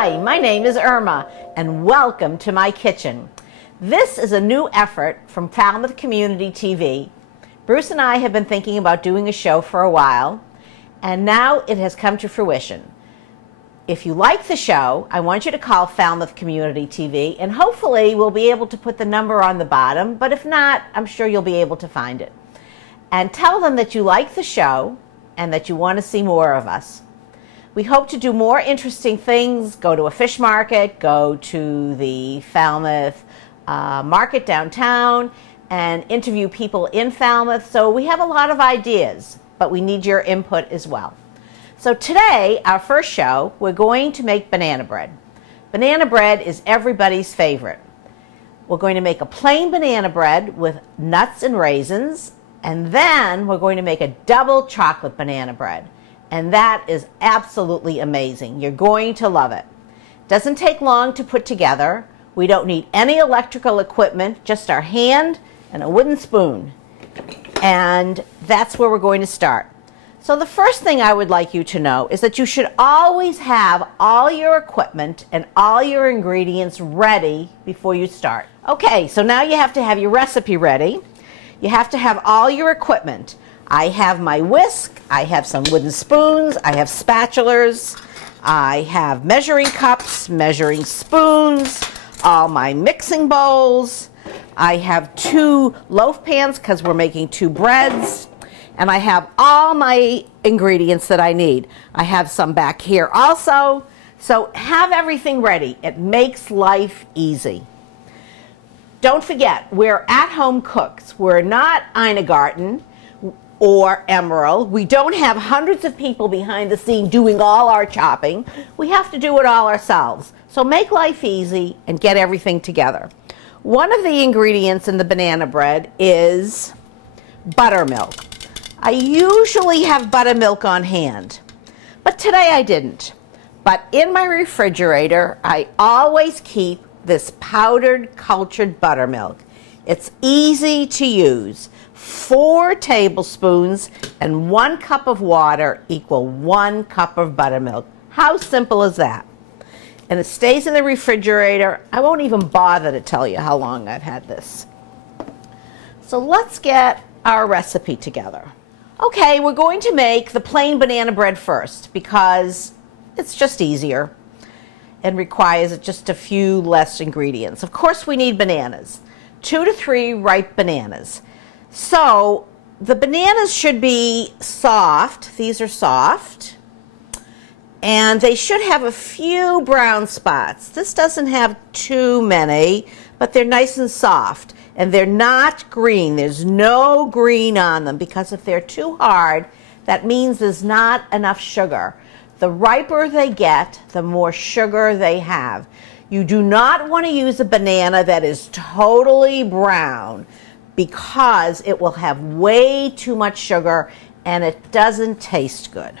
Hi, my name is Irma, and welcome to my kitchen. This is a new effort from Falmouth Community TV. Bruce and I have been thinking about doing a show for a while, and now it has come to fruition. If you like the show, I want you to call Falmouth Community TV, and hopefully we'll be able to put the number on the bottom, but if not, I'm sure you'll be able to find it. And tell them that you like the show and that you want to see more of us. We hope to do more interesting things, go to a fish market, go to the Falmouth market downtown, and interview people in Falmouth. So we have a lot of ideas, but we need your input as well. So today, our first show, we're going to make banana bread. Banana bread is everybody's favorite. We're going to make a plain banana bread with nuts and raisins, and then we're going to make a double chocolate banana bread. And that is absolutely amazing. You're going to love it. Doesn't take long to put together. We don't need any electrical equipment, just our hand and a wooden spoon. And that's where we're going to start. So the first thing I would like you to know is that you should always have all your equipment and all your ingredients ready before you start. Okay, so now you have to have your recipe ready. You have to have all your equipment. I have my whisk, I have some wooden spoons, I have spatulas, I have measuring cups, measuring spoons, all my mixing bowls. I have 2 loaf pans because we're making 2 breads. And I have all my ingredients that I need. I have some back here also. So have everything ready. It makes life easy. Don't forget, we're at-home cooks. We're not Ina Garten or Emerald. We don't have hundreds of people behind the scene doing all our chopping. We have to do it all ourselves. So make life easy and get everything together. One of the ingredients in the banana bread is buttermilk. I usually have buttermilk on hand, but today I didn't. But in my refrigerator, I always keep this powdered cultured buttermilk. It's easy to use. 4 tablespoons and 1 cup of water equal 1 cup of buttermilk. How simple is that? And it stays in the refrigerator. I won't even bother to tell you how long I've had this. So let's get our recipe together. Okay, we're going to make the plain banana bread first because it's just easier and requires just a few less ingredients. Of course, we need bananas, 2 to 3 ripe bananas. So the bananas should be soft. These are soft. And they should have a few brown spots. This doesn't have too many, but they're nice and soft. And they're not green. There's no green on them because if they're too hard, that means there's not enough sugar. The riper they get, the more sugar they have. You do not want to use a banana that is totally brown because it will have way too much sugar and it doesn't taste good.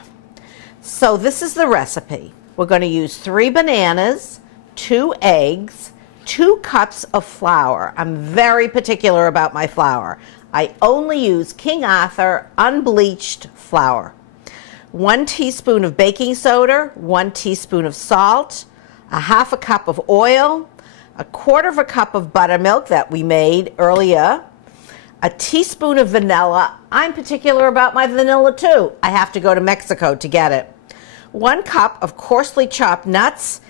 So this is the recipe. We're going to use 3 bananas, 2 eggs, 2 cups of flour. I'm very particular about my flour. I only use King Arthur unbleached flour. 1 teaspoon of baking soda, 1 teaspoon of salt, 1/2 cup of oil, 1/4 cup of buttermilk that we made earlier, a teaspoon of vanilla. I'm particular about my vanilla too. I have to go to Mexico to get it. 1 cup of coarsely chopped nuts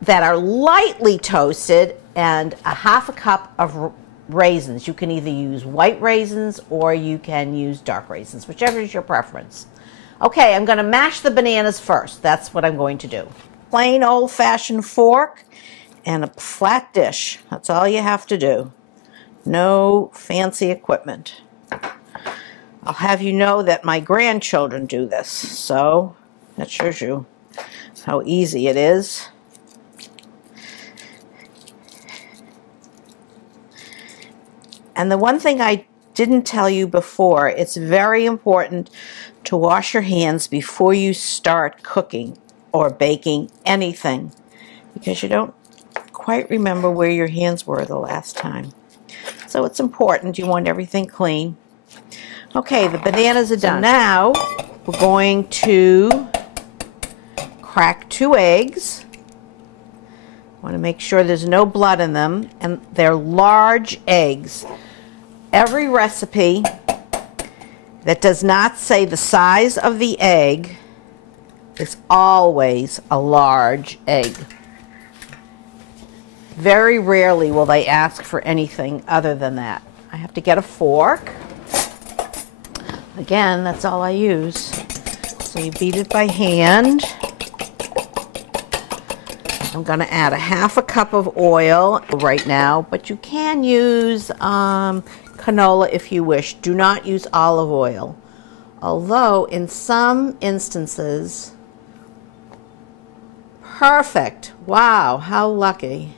that are lightly toasted, and 1/2 cup of raisins. You can either use white raisins or you can use dark raisins, whichever is your preference. Okay, I'm going to mash the bananas first. That's what I'm going to do. Plain old-fashioned fork and a flat dish. That's all you have to do. No fancy equipment. I'll have you know that my grandchildren do this, so that shows you how easy it is. And the one thing I didn't tell you before, it's very important to wash your hands before you start cooking or baking anything, because you don't quite remember where your hands were the last time. So it's important. You want everything clean. Okay, the bananas are done. So now we're going to crack 2 eggs. Want to make sure there's no blood in them, and they're large eggs. Every recipe that does not say the size of the egg is always a large egg. Very rarely will they ask for anything other than that. I have to get a fork. Again, that's all I use. So you beat it by hand. I'm going to add a half a cup of oil right now, but you can use canola if you wish. Do not use olive oil. Although in some instances, perfect. Wow, how lucky.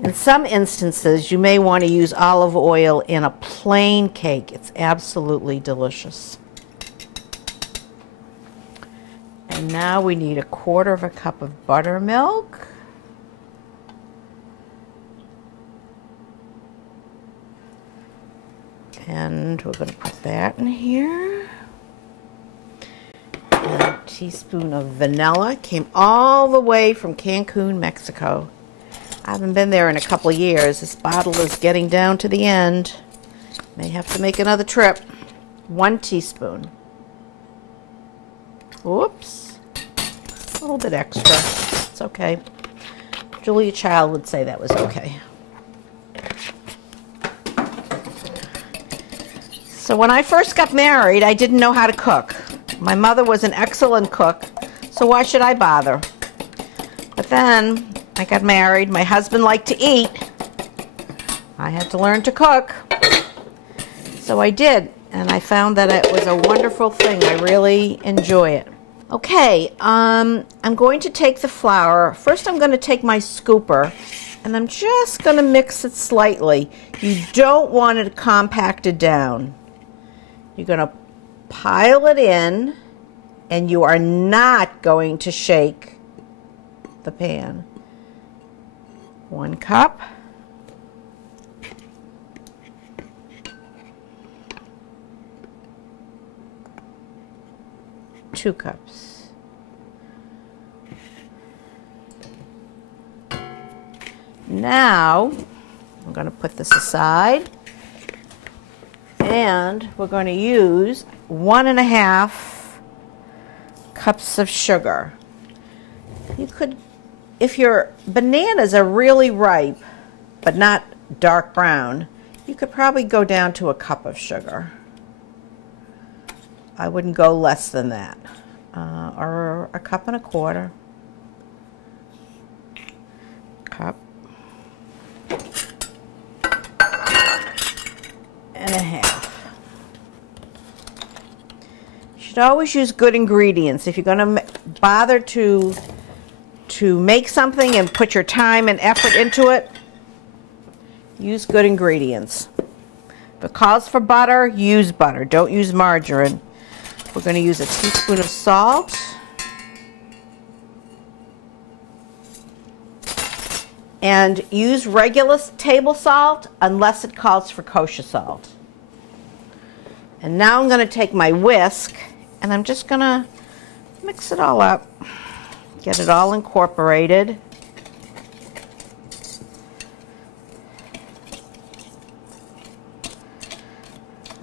In some instances, you may want to use olive oil in a plain cake. It's absolutely delicious. And now we need 1/4 cup of buttermilk. And we're going to put that in here. And a teaspoon of vanilla. Came all the way from Cancun, Mexico. I haven't been there in a couple of years. This bottle is getting down to the end. May have to make another trip. 1 teaspoon. Whoops. A little bit extra. It's okay. Julia Child would say that was okay. So when I first got married, I didn't know how to cook. My mother was an excellent cook, so why should I bother? But then I got married. My husband liked to eat. I had to learn to cook. So I did, and I found that it was a wonderful thing. I really enjoy it. Okay, I'm going to take the flour. First I'm going to take my scooper, and I'm just going to mix it slightly. You don't want it compacted down. You're going to pile it in, and you are not going to shake the pan. 1 cup. Two cups. Now, I'm going to put this aside, and we're going to use 1.5 cups of sugar. You could, if your bananas are really ripe, but not dark brown, you could probably go down to 1 cup of sugar. I wouldn't go less than that, or 1.25 cups. Cup and a half. You should always use good ingredients. If you're going to bother to make something and put your time and effort into it, use good ingredients. If it calls for butter, use butter. Don't use margarine. We're going to use a teaspoon of salt. And use regular table salt unless it calls for kosher salt. And now I'm going to take my whisk and I'm just going to mix it all up. Get it all incorporated.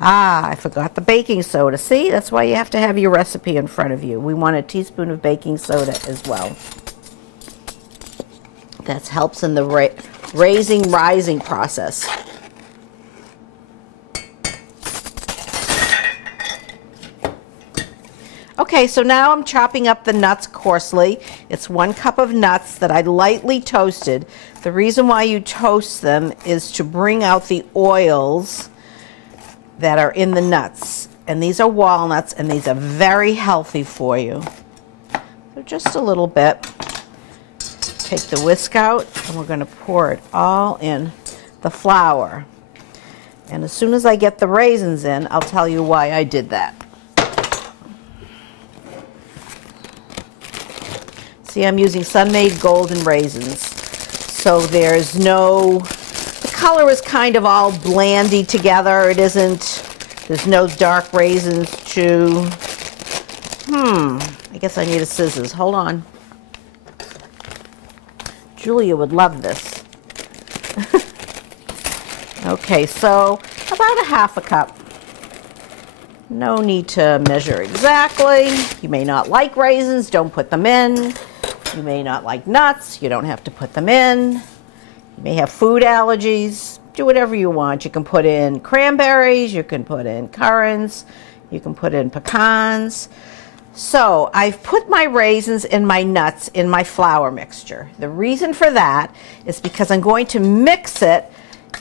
Ah, I forgot the baking soda. See, that's why you have to have your recipe in front of you. We want a teaspoon of baking soda as well. That helps in the rising process. Okay, so now I'm chopping up the nuts coarsely. It's 1 cup of nuts that I lightly toasted. The reason why you toast them is to bring out the oils that are in the nuts. And these are walnuts, and these are very healthy for you. So just a little bit. Take the whisk out, and we're going to pour it all in the flour. And as soon as I get the raisins in, I'll tell you why I did that. See, I'm using Sun-Maid Golden raisins. So there's no, the color is kind of all blandy together. It isn't, there's no dark raisins to, I guess I need a scissors. Hold on. Julia would love this. Okay, so about a half a cup. No need to measure exactly. You may not like raisins, don't put them in. You may not like nuts, you don't have to put them in. You may have food allergies. Do whatever you want. You can put in cranberries, you can put in currants, you can put in pecans. So I've put my raisins and my nuts in my flour mixture. The reason for that is because I'm going to mix it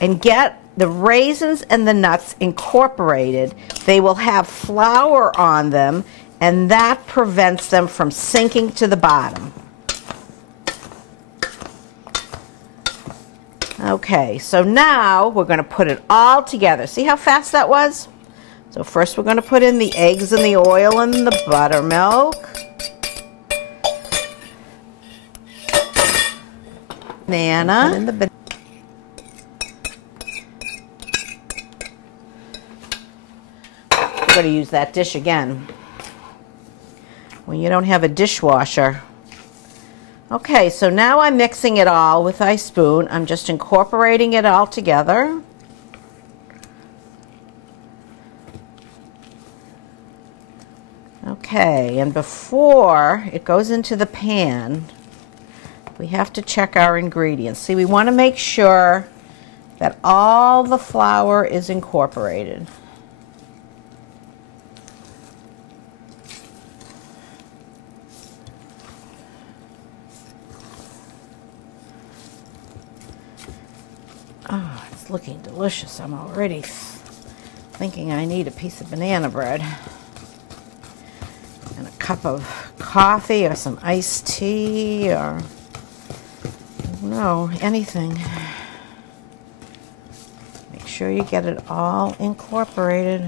and get the raisins and the nuts incorporated. They will have flour on them, and that prevents them from sinking to the bottom. Okay, so now we're going to put it all together. See how fast that was? So first we're going to put in the eggs and the oil and the buttermilk. Banana. We're going to use that dish again when you don't have a dishwasher. Okay, so now I'm mixing it all with my spoon. I'm just incorporating it all together. Okay, and before it goes into the pan, we have to check our ingredients. See, we want to make sure that all the flour is incorporated. Oh, it's looking delicious. I'm already thinking I need a piece of banana bread and a cup of coffee or some iced tea or, no, anything. Make sure you get it all incorporated.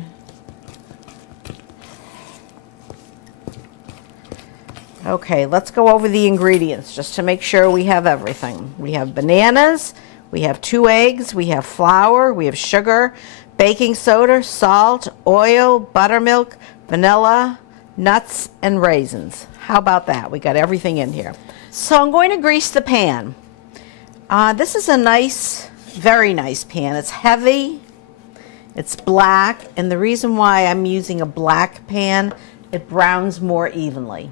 Okay, let's go over the ingredients just to make sure we have everything. We have bananas. We have 2 eggs, we have flour, we have sugar, baking soda, salt, oil, buttermilk, vanilla, nuts, and raisins. How about that? We got everything in here. So I'm going to grease the pan. This is a nice, very nice pan. It's heavy, it's black, and the reason why I'm using a black pan, it browns more evenly.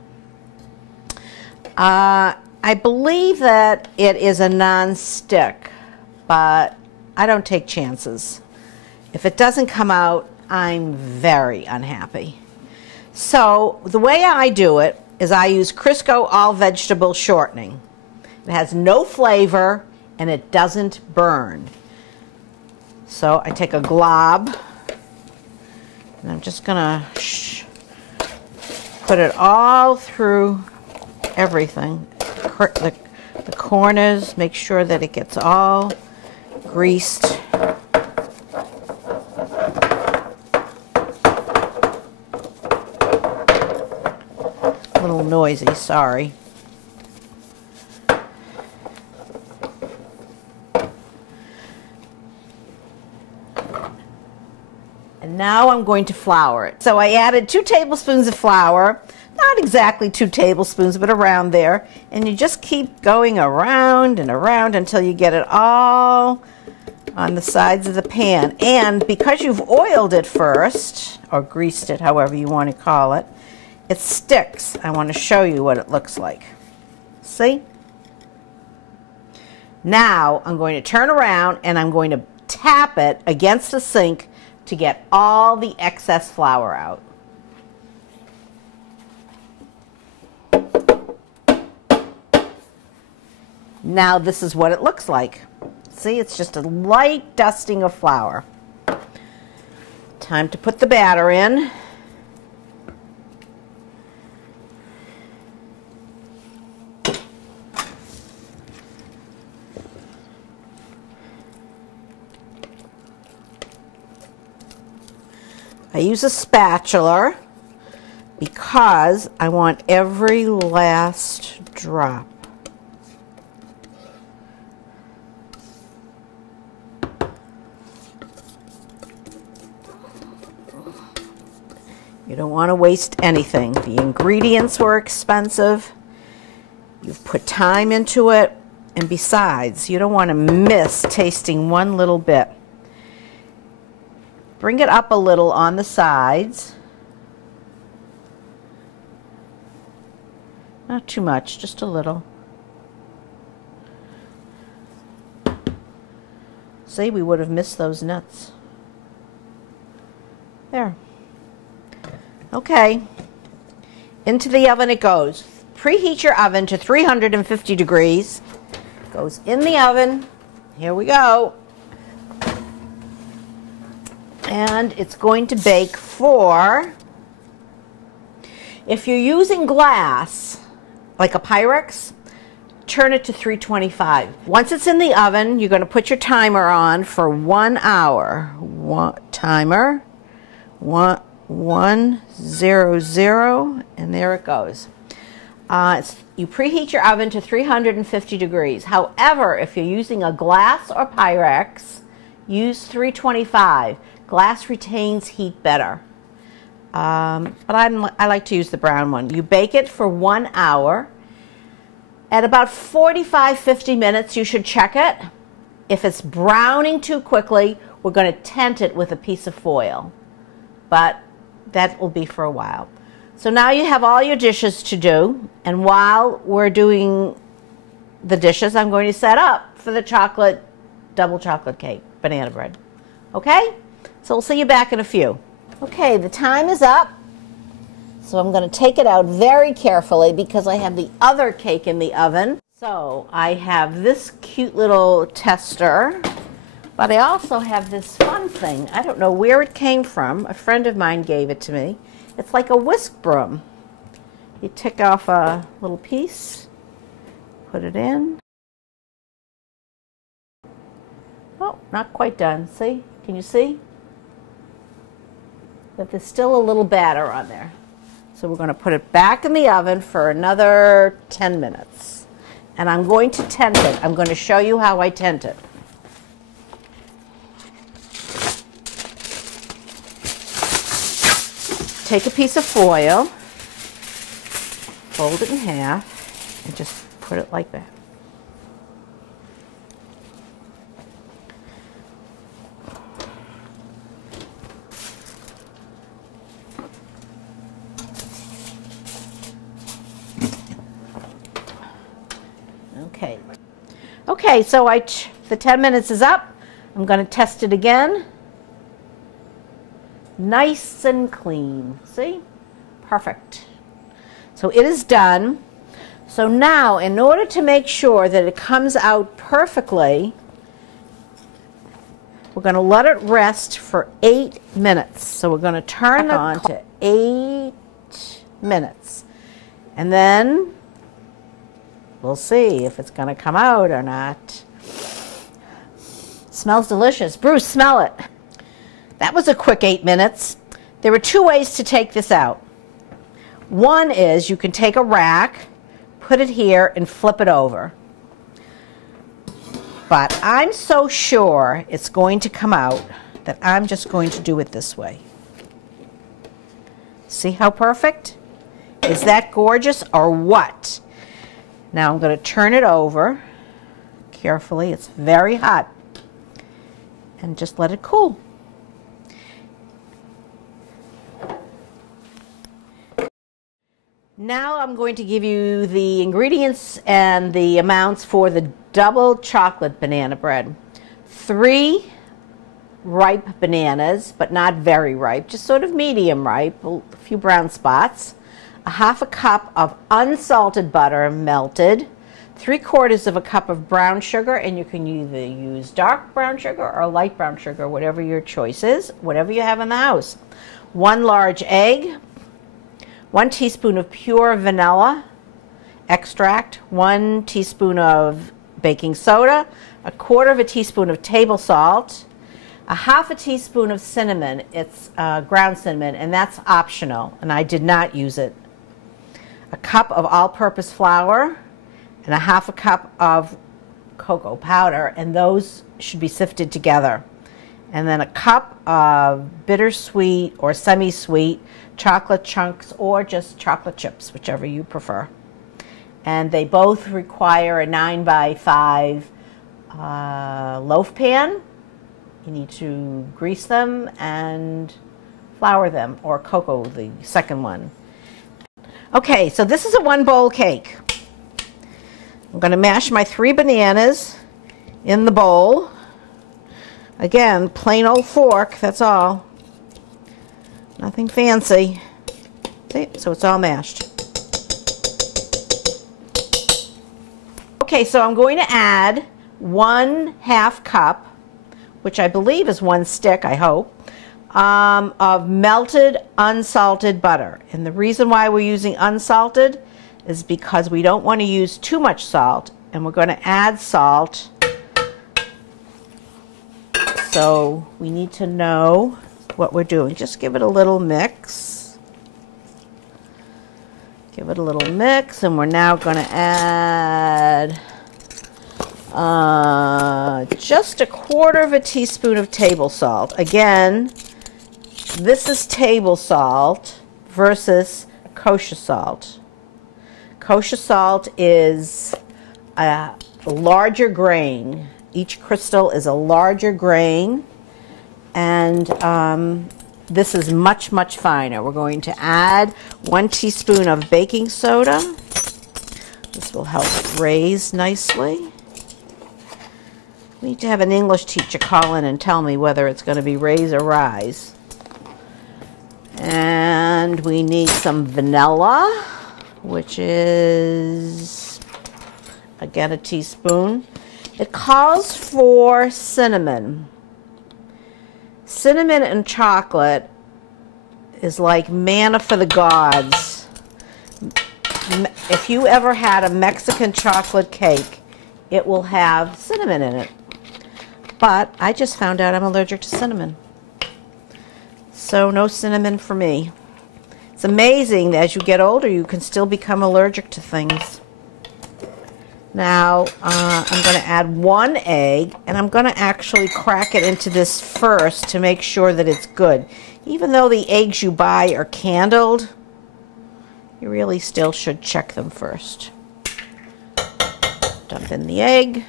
I believe that it is a non-stick, but I don't take chances. If it doesn't come out, I'm very unhappy. So the way I do it is I use Crisco all vegetable shortening. It has no flavor and it doesn't burn. So I take a glob and I'm just gonna put it all through everything. The corners, make sure that it gets all greased. A little noisy, sorry. And now I'm going to flour it. So I added 2 tablespoons of flour. Not exactly 2 tablespoons, but around there. And you just keep going around and around until you get it all on the sides of the pan. And because you've oiled it first, or greased it, however you want to call it, it sticks. I want to show you what it looks like. See? Now I'm going to turn around and I'm going to tap it against the sink to get all the excess flour out. Now this is what it looks like. See, it's just a light dusting of flour. Time to put the batter in. I use a spatula because I want every last drop. You don't want to waste anything. The ingredients were expensive. You've put time into it. And besides, you don't want to miss tasting one little bit. Bring it up a little on the sides. Not too much, just a little. See, we would have missed those nuts. There. Okay. Into the oven it goes. Preheat your oven to 350 degrees. Goes in the oven. Here we go. And it's going to bake for, if you're using glass, like a Pyrex, turn it to 325. Once it's in the oven, you're going to put your timer on for 1 hour. Timer, 100, and there it goes. You preheat your oven to 350 degrees. However, if you're using a glass or Pyrex, use 325. Glass retains heat better. But I like to use the brown one. You bake it for 1 hour. At about 45-50 minutes, you should check it. If it's browning too quickly, we're going to tent it with a piece of foil. But that will be for a while. So now you have all your dishes to do. And while we're doing the dishes, I'm going to set up for the double chocolate cake, banana bread. Okay? So we'll see you back in a few. Okay, the time is up. So I'm going to take it out very carefully because I have the other cake in the oven. So I have this cute little tester, but I also have this fun thing. I don't know where it came from. A friend of mine gave it to me. It's like a whisk broom. You take off a little piece, put it in. Oh, not quite done. See? Can you see? But there's still a little batter on there. So we're going to put it back in the oven for another 10 minutes. And I'm going to tent it. I'm going to show you how I tent it. Take a piece of foil, fold it in half, and just put it like that. Okay, so the 10 minutes is up. I'm going to test it again. Nice and clean. See? Perfect. So it is done. So now, in order to make sure that it comes out perfectly, we're going to let it rest for 8 minutes. So we're going to turn it on to 8 minutes. And then we'll see if it's going to come out or not. Smells delicious. Bruce, smell it. That was a quick 8 minutes. There are two ways to take this out. One is you can take a rack, put it here, and flip it over. But I'm so sure it's going to come out that I'm just going to do it this way. See how perfect? Is that gorgeous or what? Now I'm going to turn it over carefully. It's very hot. And just let it cool. Now I'm going to give you the ingredients and the amounts for the double chocolate banana bread. 3 ripe bananas, but not very ripe, just sort of medium ripe, a few brown spots. 1/2 cup of unsalted butter melted. 3/4 of a cup of brown sugar, and you can either use dark brown sugar or light brown sugar, whatever your choice is, whatever you have in the house. 1 large egg. 1 teaspoon of pure vanilla extract, 1 teaspoon of baking soda, 1/4 teaspoon of table salt, 1/2 teaspoon of cinnamon. It's ground cinnamon, and that's optional, and I did not use it. 1 cup of all-purpose flour, and 1/2 cup of cocoa powder, and those should be sifted together. And then 1 cup of bittersweet or semi-sweet chocolate chunks or just chocolate chips, whichever you prefer. and they both require a 9 by 5 loaf pan. You need to grease them and flour them, or cocoa, the second one. Okay, so this is a 1 bowl cake. I'm going to mash my 3 bananas in the bowl. Again, plain old fork, that's all. Nothing fancy. See, so it's all mashed. Okay, so I'm going to add 1/2 cup, which I believe is 1 stick, I hope, of melted unsalted butter. And the reason why we're using unsalted is because we don't want to use too much salt, and we're going to add salt. So we need to know what we're doing. Just give it a little mix. Give it a little mix, and we're now going to add just 1/4 teaspoon of table salt. Again, this is table salt versus kosher salt. Kosher salt is a larger grain. Each crystal is a larger grain, and this is much, much finer. We're going to add 1 teaspoon of baking soda. This will help raise nicely. We need to have an English teacher call in and tell me whether it's going to be raise or rise. And we need some vanilla, which is, again, a teaspoon. It calls for cinnamon. Cinnamon and chocolate is like manna for the gods. If you ever had a Mexican chocolate cake, it will have cinnamon in it. But I just found out I'm allergic to cinnamon. So no cinnamon for me. It's amazing that as you get older, you can still become allergic to things. Now, I'm going to add 1 egg, and I'm going to actually crack it into this first to make sure that it's good. Even though the eggs you buy are candled, you really still should check them first. Dump in the egg.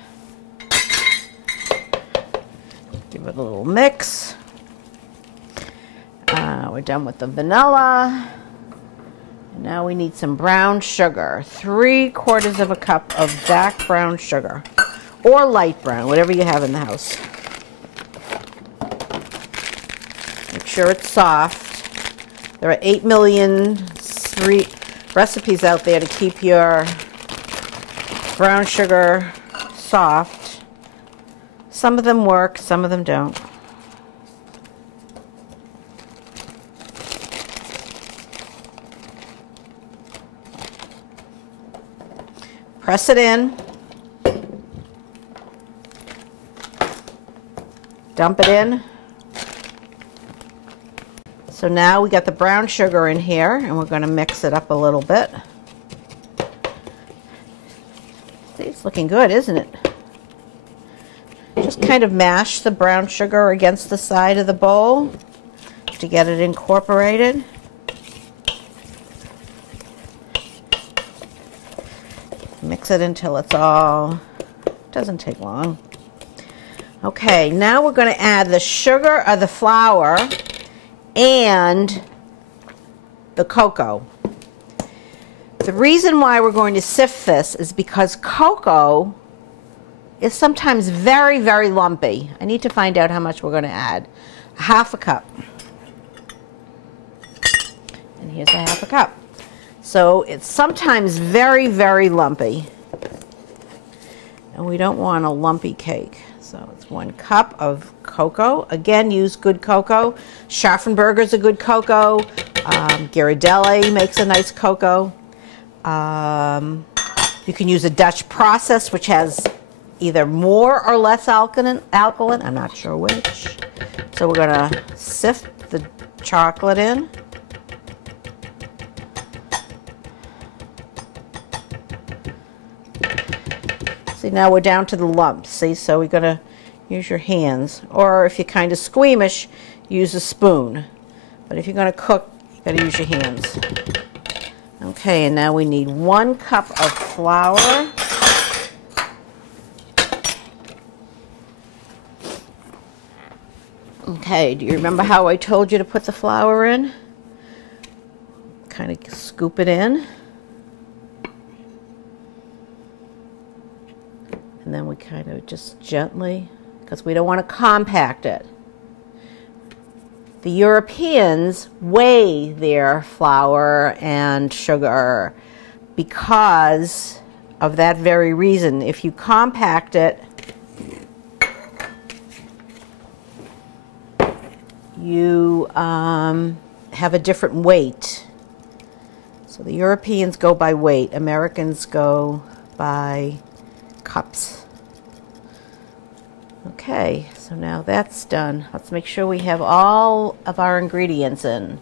Give it a little mix. We're done with the vanilla. Now we need some brown sugar. 3/4 cup of dark brown sugar, or light brown, whatever you have in the house. Make sure it's soft. There are 8 million recipes out there to keep your brown sugar soft. Some of them work, some of them don't. Press it in. Dump it in. So now we got the brown sugar in here, and we're going to mix it up a little bit. See, it's looking good, isn't it? Just kind of mash the brown sugar against the side of the bowl to get it incorporated. Mix it until it's all, doesn't take long. Okay, now we're going to add the sugar or the flour and the cocoa. The reason why we're going to sift this is because cocoa is sometimes very, very lumpy. I need to find out how much we're going to add. 1/2 cup. And here's 1/2 cup. So it's sometimes very, very lumpy. And we don't want a lumpy cake. So it's 1 cup of cocoa. Again, use good cocoa. Schaffenberger's a good cocoa. Ghirardelli makes a nice cocoa. You can use a Dutch process, which has either more or less alkaline. I'm not sure which. So we're going to sift the chocolate in. See, now we're down to the lumps. See, so we're going to use your hands. Or if you're kind of squeamish, use a spoon. But if you're going to cook, you got to use your hands. Okay, and now we need 1 cup of flour. Okay, do you remember how I told you to put the flour in? Kind of scoop it in. And then we kind of just gently, because we don't want to compact it. The Europeans weigh their flour and sugar because of that very reason. If you compact it, you have a different weight. So the Europeans go by weight. Americans go by cups. Okay, so now that's done. Let's make sure we have all of our ingredients in.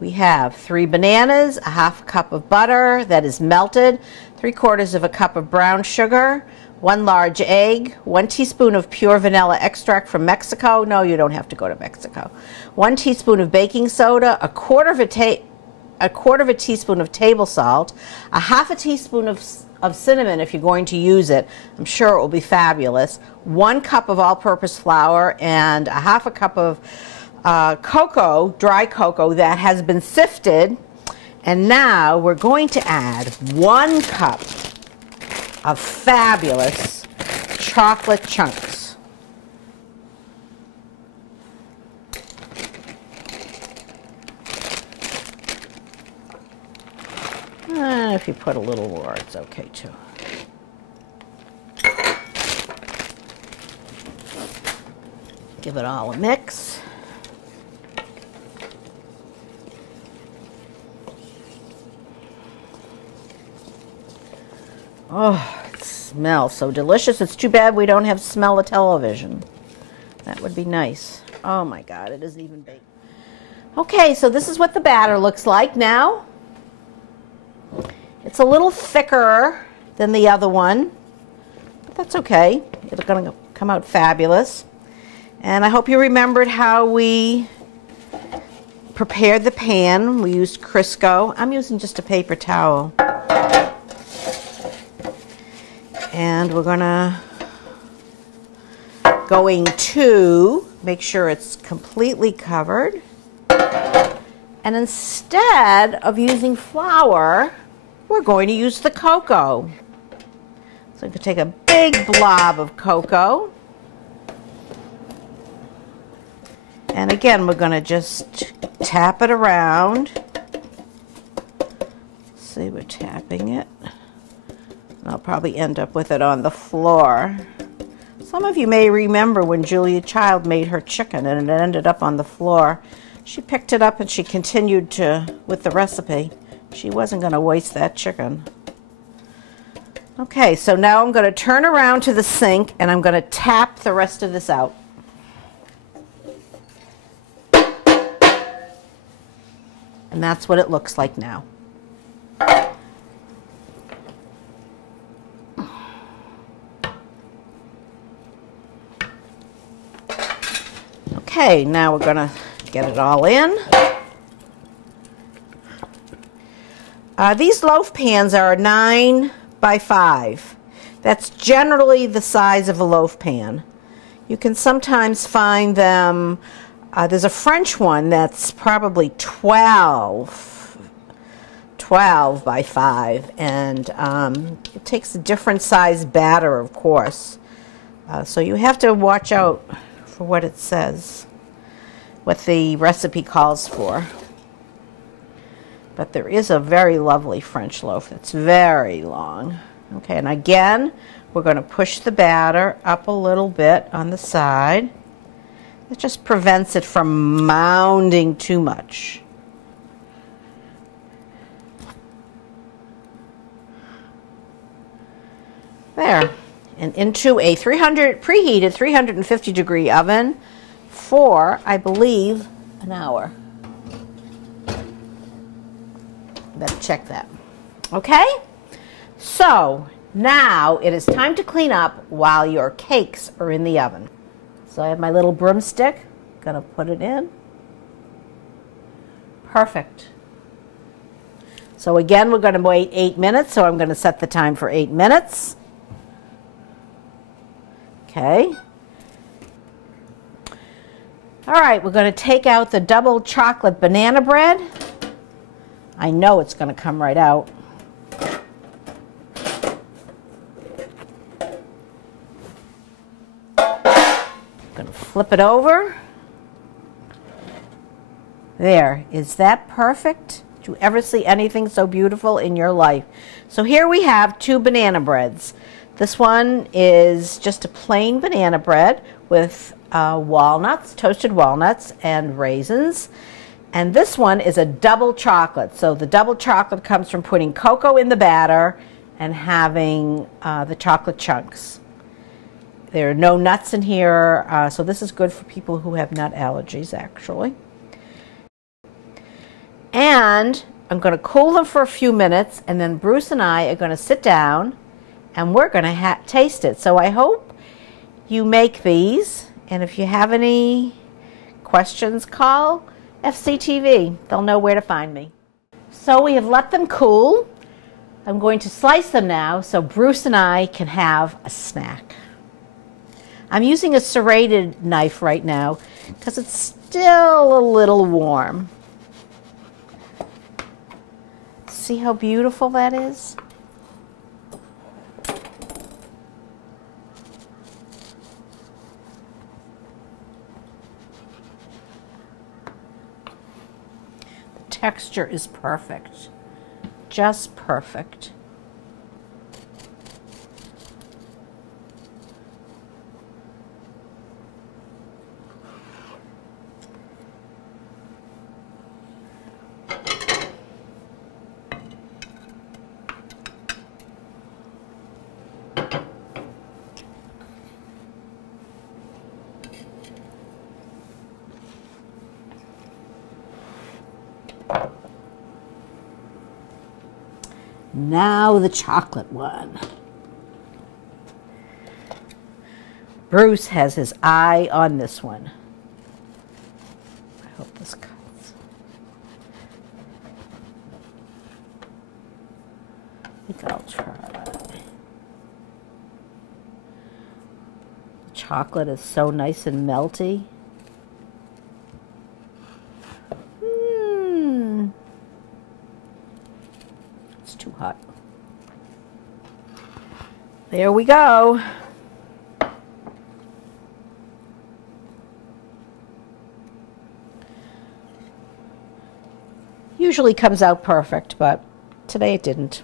We have 3 bananas, a 1/2 cup of butter that is melted, 3/4 of a cup of brown sugar, 1 large egg, 1 teaspoon of pure vanilla extract from Mexico. No, you don't have to go to Mexico. 1 teaspoon of baking soda, a quarter of a teaspoon of table salt, a 1/2 teaspoon of cinnamon if you're going to use it. I'm sure it will be fabulous. 1 cup of all-purpose flour and a 1/2 cup of cocoa, dry cocoa that has been sifted. And now we're going to add 1 cup of fabulous chocolate chunks. If you put a little more, it's okay too. Give it all a mix. Oh, it smells so delicious. It's too bad we don't have smell of television. That would be nice. Oh my God, it isn't even baked. Okay, so this is what the batter looks like now. It's a little thicker than the other one, but that's okay. It's going to come out fabulous. And I hope you remembered how we prepared the pan. We used Crisco. I'm using just a paper towel. And we're going to make sure it's completely covered. And instead of using flour, we're going to use the cocoa. So I'm going to take a big blob of cocoa. And again, we're going to just tap it around. See, we're tapping it. And I'll probably end up with it on the floor. Some of you may remember when Julia Child made her chicken and it ended up on the floor. She picked it up and she continued with the recipe. She wasn't going to waste that chicken. Okay, so now I'm going to turn around to the sink and I'm going to tap the rest of this out. And that's what it looks like now. Okay, now we're going to get it all in. These loaf pans are 9 by 5. That's generally the size of a loaf pan. You can sometimes find them, there's a French one that's probably 12 by 5, and it takes a different size batter, of course. So you have to watch out for what it says, what the recipe calls for. But there is a very lovely French loaf that's very long. Okay, and again, we're going to push the batter up a little bit on the side. It just prevents it from mounding too much. There. And into a preheated 350 degree oven for, I believe, an hour. Better check that. Okay? So now it is time to clean up while your cakes are in the oven. So I have my little broomstick. Gonna put it in. Perfect. So again, we're going to wait 8 minutes, so I'm going to set the time for 8 minutes. Okay. All right, we're going to take out the double chocolate banana bread. I know it's going to come right out. Going to flip it over. There. Is that perfect? Did you ever see anything so beautiful in your life? So here we have 2 banana breads. This one is just a plain banana bread with walnuts, toasted walnuts, and raisins. And this one is a double chocolate. So the double chocolate comes from putting cocoa in the batter and having the chocolate chunks. There are no nuts in here, so this is good for people who have nut allergies, actually. And I'm going to cool them for a few minutes, and then Bruce and I are going to sit down, and we're going to taste it. So I hope you make these, and if you have any questions, call FCTV. They'll know where to find me. So we have let them cool. I'm going to slice them now so Bruce and I can have a snack. I'm using a serrated knife right now because it's still a little warm. See how beautiful that is? The texture is perfect, just perfect. Now the chocolate one. Bruce has his eye on this one. I hope this cuts. I think I'll try that. The chocolate is so nice and melty. Too hot. There we go. Usually comes out perfect, but today it didn't.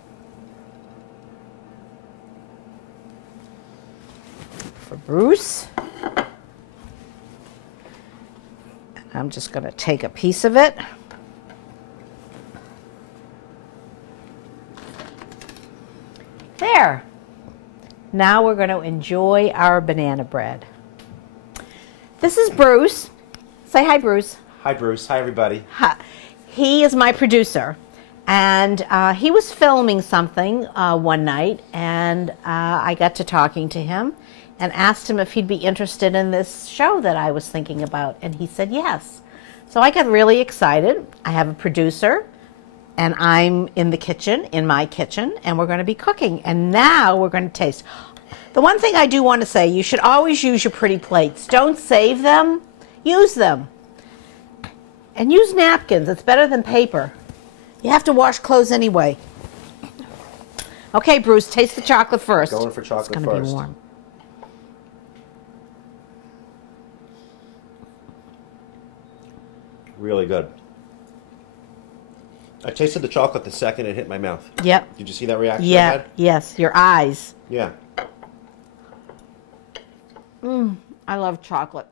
For Bruce, I'm just going to take a piece of it. There. Now we're going to enjoy our banana bread. This is Bruce. Say hi, Bruce. Hi, Bruce. Hi, everybody. Hi. He is my producer, and he was filming something one night, and I got to talking to him and asked him if he'd be interested in this show that I was thinking about, and he said yes. So I got really excited. I have a producer, and I'm in the kitchen, in my kitchen, and we're going to be cooking. And now we're going to taste. The one thing I do want to say, you should always use your pretty plates. Don't save them. Use them. And use napkins. It's better than paper. You have to wash clothes anyway. Okay, Bruce, taste the chocolate first. Going for chocolate first. It's going to be warm. Really good. I tasted the chocolate the second it hit my mouth. Yep. Did you see that reaction? Yeah. I had? Yes. Your eyes. Yeah. I love chocolate.